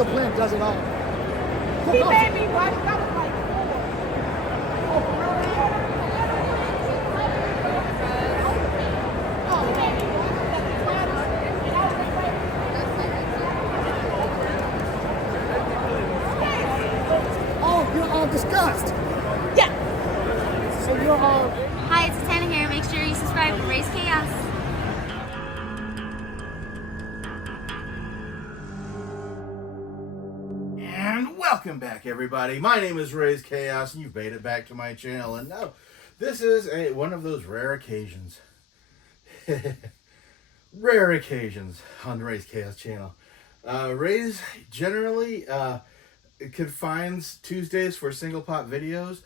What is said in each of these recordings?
the plant does it all. He made me watch. That was like Oh, you're all disgust. yeah. So you're all. Hi, it's Tana here. Make sure you subscribe to Raze Chaos. And welcome back, everybody. My name is Raze Chaos, and you've made it back to my channel. And now, this is one of those rare occasions. Rare occasions on the Raze Chaos channel. Raze generally confines Tuesdays for single pop videos,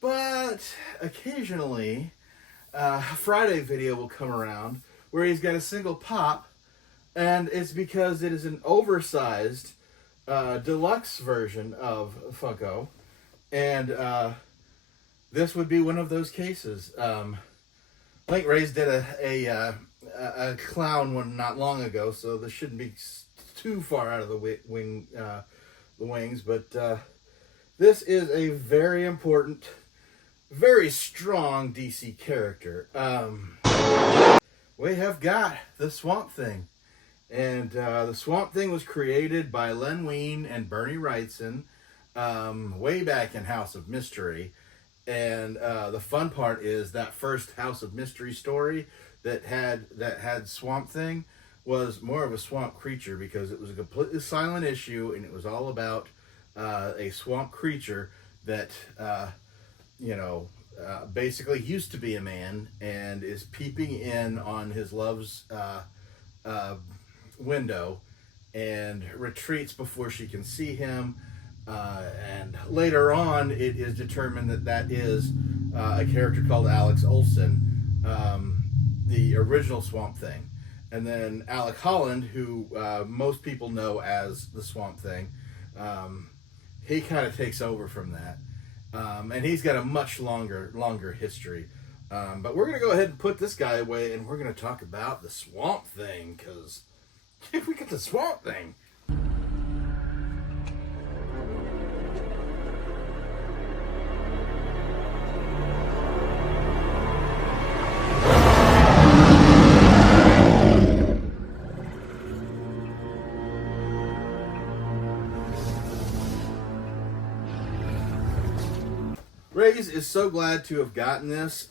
but occasionally a Friday video will come around where he's got a single pop, and it's because it is an oversized deluxe version of Funko, and this would be one of those cases. I think Raze did a clown one not long ago, so this shouldn't be too far out of the wings. But this is a very important, very strong DC character. We have got the Swamp Thing. And the Swamp Thing was created by Len Wein and Bernie Wrightson way back in House of Mystery. And the fun part is that first House of Mystery story that had Swamp Thing was more of a swamp creature, because it was a completely silent issue, and it was all about a swamp creature that basically used to be a man and is peeping in on his love's window and retreats before she can see him, and later on it is determined that is a character called Alex Olson, the original Swamp Thing. And then Alec Holland, who most people know as the Swamp Thing, he kind of takes over from that, and he's got a much longer history. But we're going to go ahead and put this guy away, and we're going to talk about the Swamp Thing, because we got the Swamp Thing. Raze is so glad to have gotten this.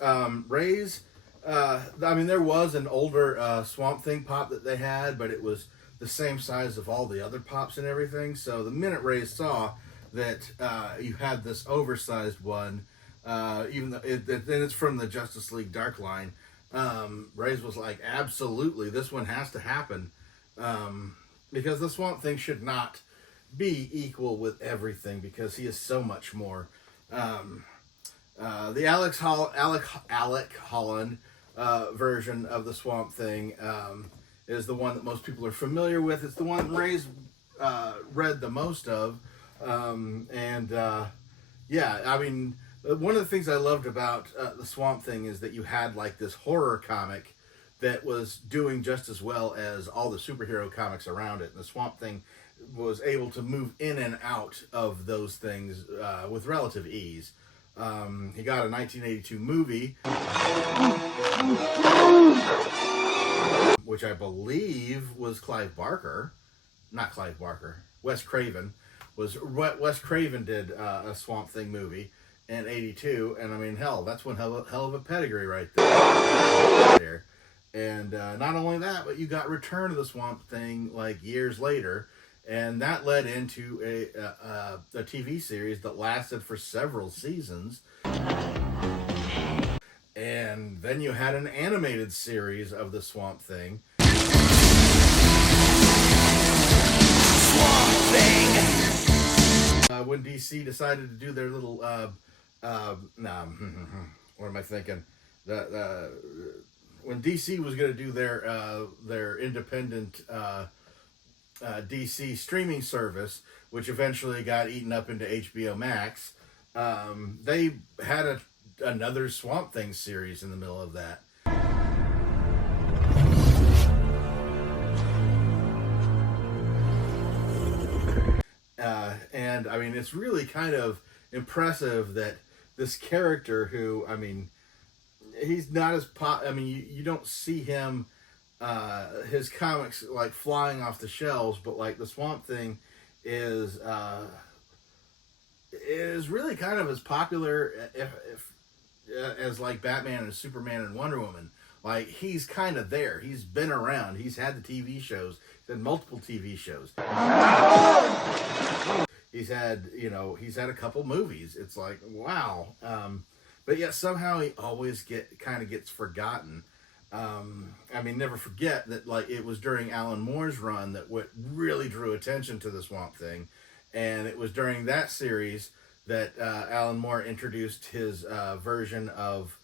Raze, I mean, there was an older Swamp Thing pop that they had, but it was the same size of all the other pops and everything. So the minute Raze saw that you had this oversized one, even though it's from the Justice League Dark line, Raze was like, absolutely, this one has to happen, because the Swamp Thing should not be equal with everything, because he is so much more. The Alec Holland version of the Swamp Thing is the one that most people are familiar with. It's the one Raze read the most of. Yeah, I mean, one of the things I loved about the Swamp Thing is that you had like this horror comic that was doing just as well as all the superhero comics around it. And the Swamp Thing was able to move in and out of those things with relative ease. He got a 1982 movie, which I believe was Wes Craven. Wes Craven did a Swamp Thing movie in 82, and I mean, hell, that's one hell of a pedigree right there. And not only that, but you got Return of the Swamp Thing like years later. And that led into a TV series that lasted for several seasons. And then you had an animated series of the Swamp Thing. Swamp Thing! When DC decided to do their little, what am I thinking? When DC was going to do their independent DC streaming service, which eventually got eaten up into HBO Max, they had another Swamp Thing series in the middle of that. And I mean, it's really kind of impressive that this character, who, I mean, he's not as I mean, you don't see him, his comics like flying off the shelves, but like the Swamp Thing is really kind of as popular as like Batman and Superman and Wonder Woman. Like, he's kind of there. He's been around. He's had the TV shows. He's had multiple TV shows. He's had, you know, he's had a couple movies. It's like, wow. But yet somehow he always gets forgotten. I mean, never forget that, like, it was during Alan Moore's run that what really drew attention to the Swamp Thing. And it was during that series that Alan Moore introduced his version of,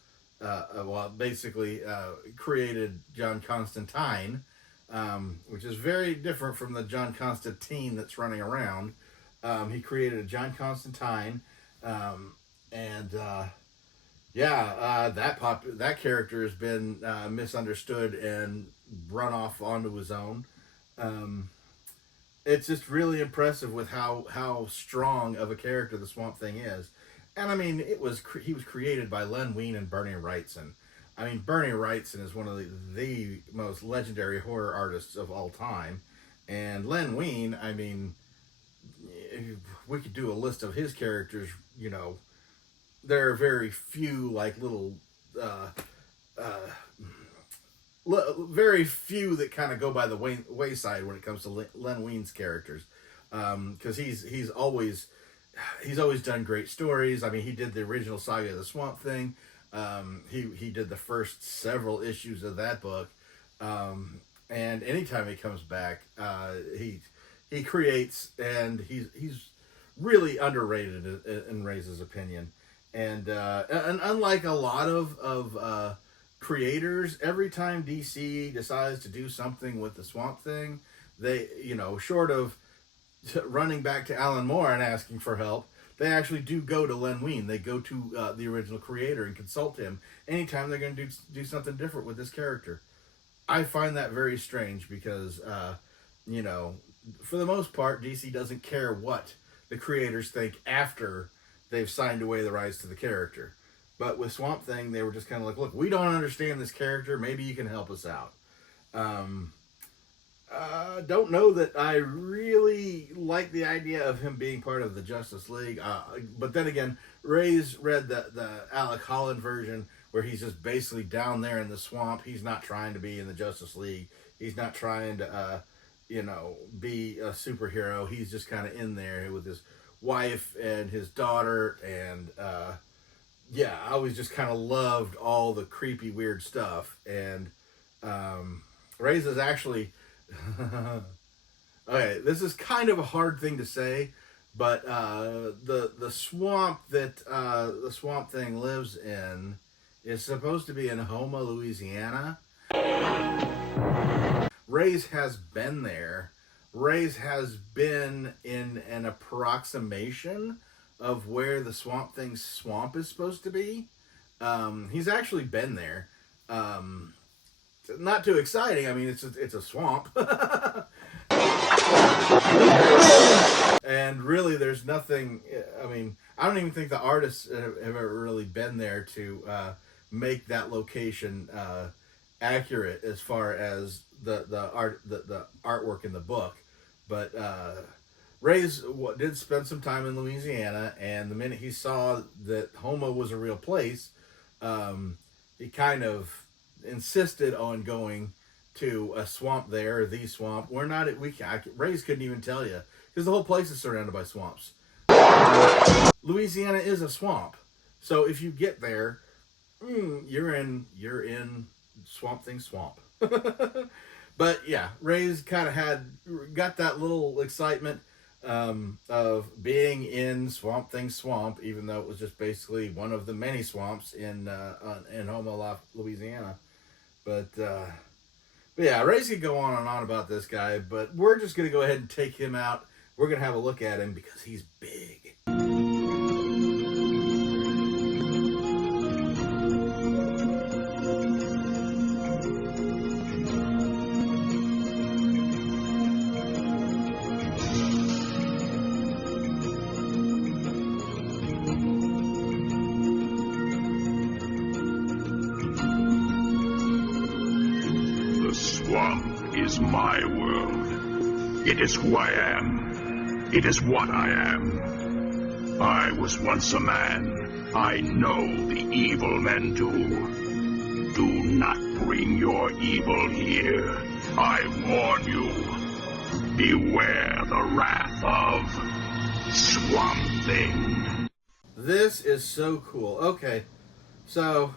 basically created John Constantine, which is very different from the John Constantine that's running around. He created a John Constantine, that character has been misunderstood and run off onto his own. It's just really impressive with how strong of a character the Swamp Thing is. And I mean, he was created by Len Wein and Bernie Wrightson. I mean, Bernie Wrightson is one of the most legendary horror artists of all time. And Len Wein, I mean, we could do a list of his characters. You know, there are very few like little, very few that kind of go by the wayside when it comes to Len Wein's characters, because he's always done great stories. I mean, he did the original Saga of the Swamp Thing. He did the first several issues of that book, and anytime he comes back, he creates, and he's really underrated in Raze's opinion. And unlike a lot of creators, every time DC decides to do something with the Swamp Thing, they, you know, short of running back to Alan Moore and asking for help, they actually do go to Len Wein. They go to the original creator and consult him anytime they're going to do something different with this character. I find that very strange because, you know, for the most part, DC doesn't care what the creators think after they've signed away the rights to the character. But with Swamp Thing, they were just kind of like, look, we don't understand this character. Maybe you can help us out. Don't know that I really like the idea of him being part of the Justice League. But then again, Raze read the Alec Holland version where he's just basically down there in the swamp. He's not trying to be in the Justice League. He's not trying to, be a superhero. He's just kind of in there with his wife and his daughter. And, I always just kind of loved all the creepy, weird stuff. And Raze is actually... okay, this is kind of a hard thing to say, but the swamp that the Swamp Thing lives in is supposed to be in Houma, Louisiana. Raze has been there. Raze has been in an approximation of where the Swamp Thing's swamp is supposed to be. He's actually been there. Not too exciting. I mean, it's a swamp. And really, there's nothing... I mean, I don't even think the artists have ever really been there to make that location accurate as far as the artwork in the book. But Raze did spend some time in Louisiana, and the minute he saw that Houma was a real place, he kind of insisted on going to a swamp there, the swamp. Raze couldn't even tell you, because the whole place is surrounded by swamps. Louisiana is a swamp, so if you get there, you're in Swamp Thing swamp. But yeah, Raze kind of got that little excitement of being in Swamp Thing swamp, even though it was just basically one of the many swamps in Houma, Louisiana. But yeah, Raze could go on and on about this guy, but we're just going to go ahead and take him out. We're going to have a look at him because he's big. is my world. It is who I am. It is what I am. I was once a man. I know the evil men do. Do not bring your evil here. I warn you. Beware the wrath of Swamp Thing. This is so cool. Okay, so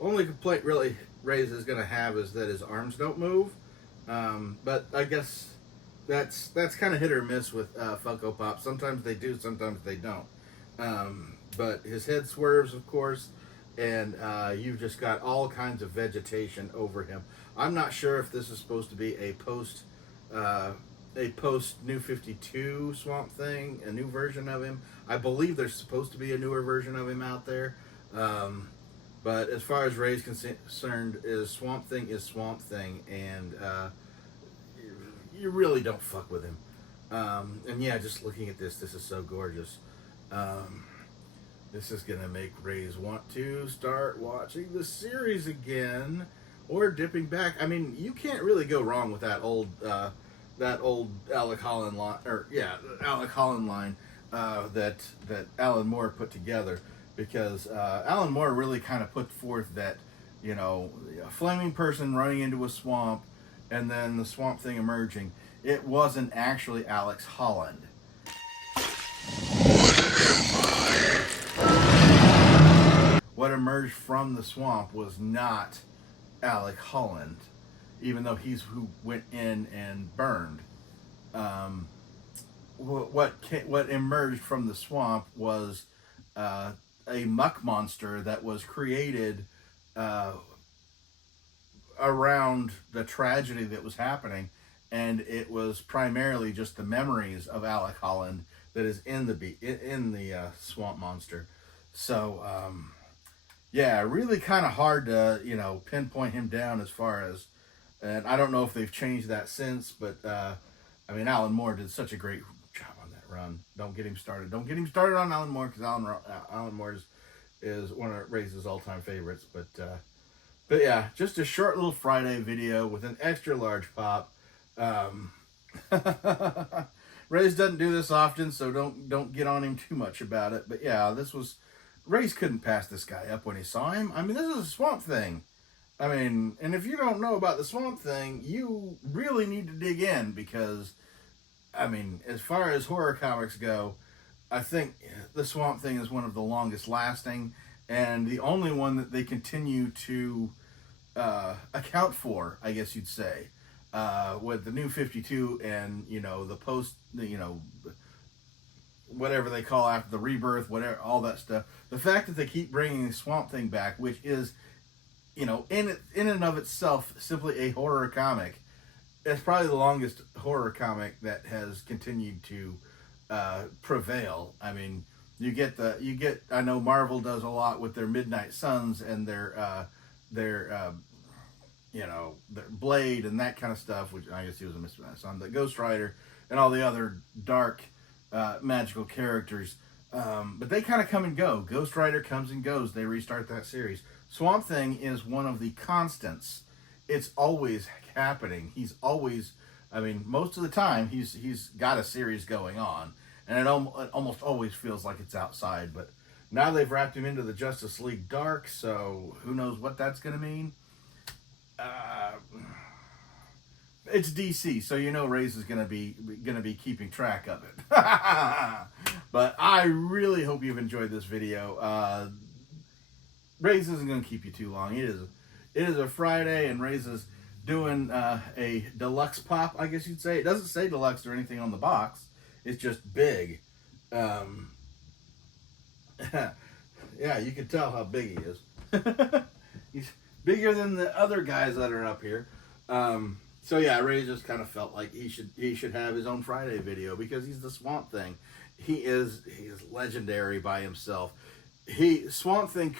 only complaint really Raze is going to have is that his arms don't move. But I guess that's kind of hit or miss with Funko Pop. Sometimes they do, sometimes they don't. But his head swerves, of course, and you've just got all kinds of vegetation over him. I'm not sure if this is supposed to be a post New 52 Swamp Thing, a new version of him. I believe there's supposed to be a newer version of him out there. But as far as Raze concerned, Swamp Thing is Swamp Thing, and you really don't fuck with him. And yeah, just looking at this is so gorgeous. This is gonna make Raze want to start watching the series again, or dipping back. I mean, you can't really go wrong with that old Alec Holland line, Alec Holland line that Alan Moore put together, because Alan Moore really kind of put forth that, you know, a flaming person running into a swamp and then the Swamp Thing emerging. It wasn't actually Alec Holland. What emerged from the swamp was not Alec Holland, even though he's who went in and burned. What emerged from the swamp was a muck monster that was created around the tragedy that was happening, and it was primarily just the memories of Alec Holland that is in the swamp monster. So yeah, really kind of hard to, you know, pinpoint him down as far as, and I don't know if they've changed that since, but I mean, Alan Moore did such a great job on that run. Don't get him started. Don't get him started on Alan Moore, because Alan Moore is one of Raze's all-time favorites. But yeah, just a short little Friday video with an extra large pop. Raze doesn't do this often, so don't get on him too much about it. But yeah, Raze couldn't pass this guy up when he saw him. I mean, this is a Swamp Thing. I mean, and if you don't know about the Swamp Thing, you really need to dig in, because, I mean, as far as horror comics go, I think the Swamp Thing is one of the longest lasting, and the only one that they continue to account for, I guess you'd say, with the New 52 and, you know, the post, you know, whatever they call after the rebirth, whatever, all that stuff. The fact that they keep bringing Swamp Thing back, which is, you know, in and of itself, simply a horror comic. It's probably the longest horror comic that has continued to prevail. I mean, I know Marvel does a lot with their Midnight Suns and their you know, their Blade and that kind of stuff, which I guess he was a Midnight Sun, the Ghost Rider and all the other dark magical characters. But they kind of come and go. Ghost Rider comes and goes. They restart that series. Swamp Thing is one of the constants. It's always happening. He's always, I mean, most of the time he's got a series going on, and it almost always feels like it's outside. But now they've wrapped him into the Justice League Dark, so who knows what that's going to mean. It's DC, so you know Raze is gonna be keeping track of it. But I really hope you've enjoyed this video. Raze isn't gonna keep you too long. It is a Friday, and Raze is doing a deluxe pop, I guess you'd say. It doesn't say deluxe or anything on the box. It's just big. Yeah, you can tell how big he is. He's bigger than the other guys that are up here. So yeah, Raze just kind of felt like he should have his own Friday video, because he's the Swamp Thing. He is legendary by himself. Swamp Thing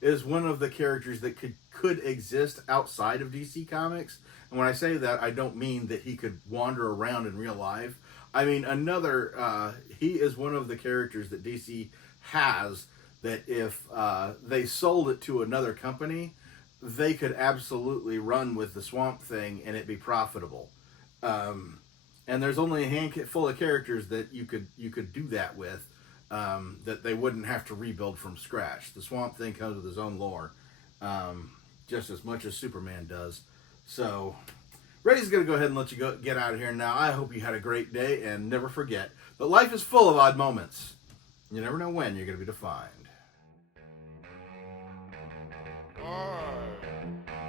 is one of the characters that could exist outside of DC Comics. And when I say that, I don't mean that he could wander around in real life. I mean he is one of the characters that DC has that if they sold it to another company, they could absolutely run with the Swamp Thing and it be profitable. And there's only a handful of characters that you could do that with, that they wouldn't have to rebuild from scratch. The Swamp Thing comes with his own lore, just as much as Superman does. So, Ray's going to go ahead and let you get out of here now. I hope you had a great day, and never forget that life is full of odd moments. You never know when you're going to be defined. I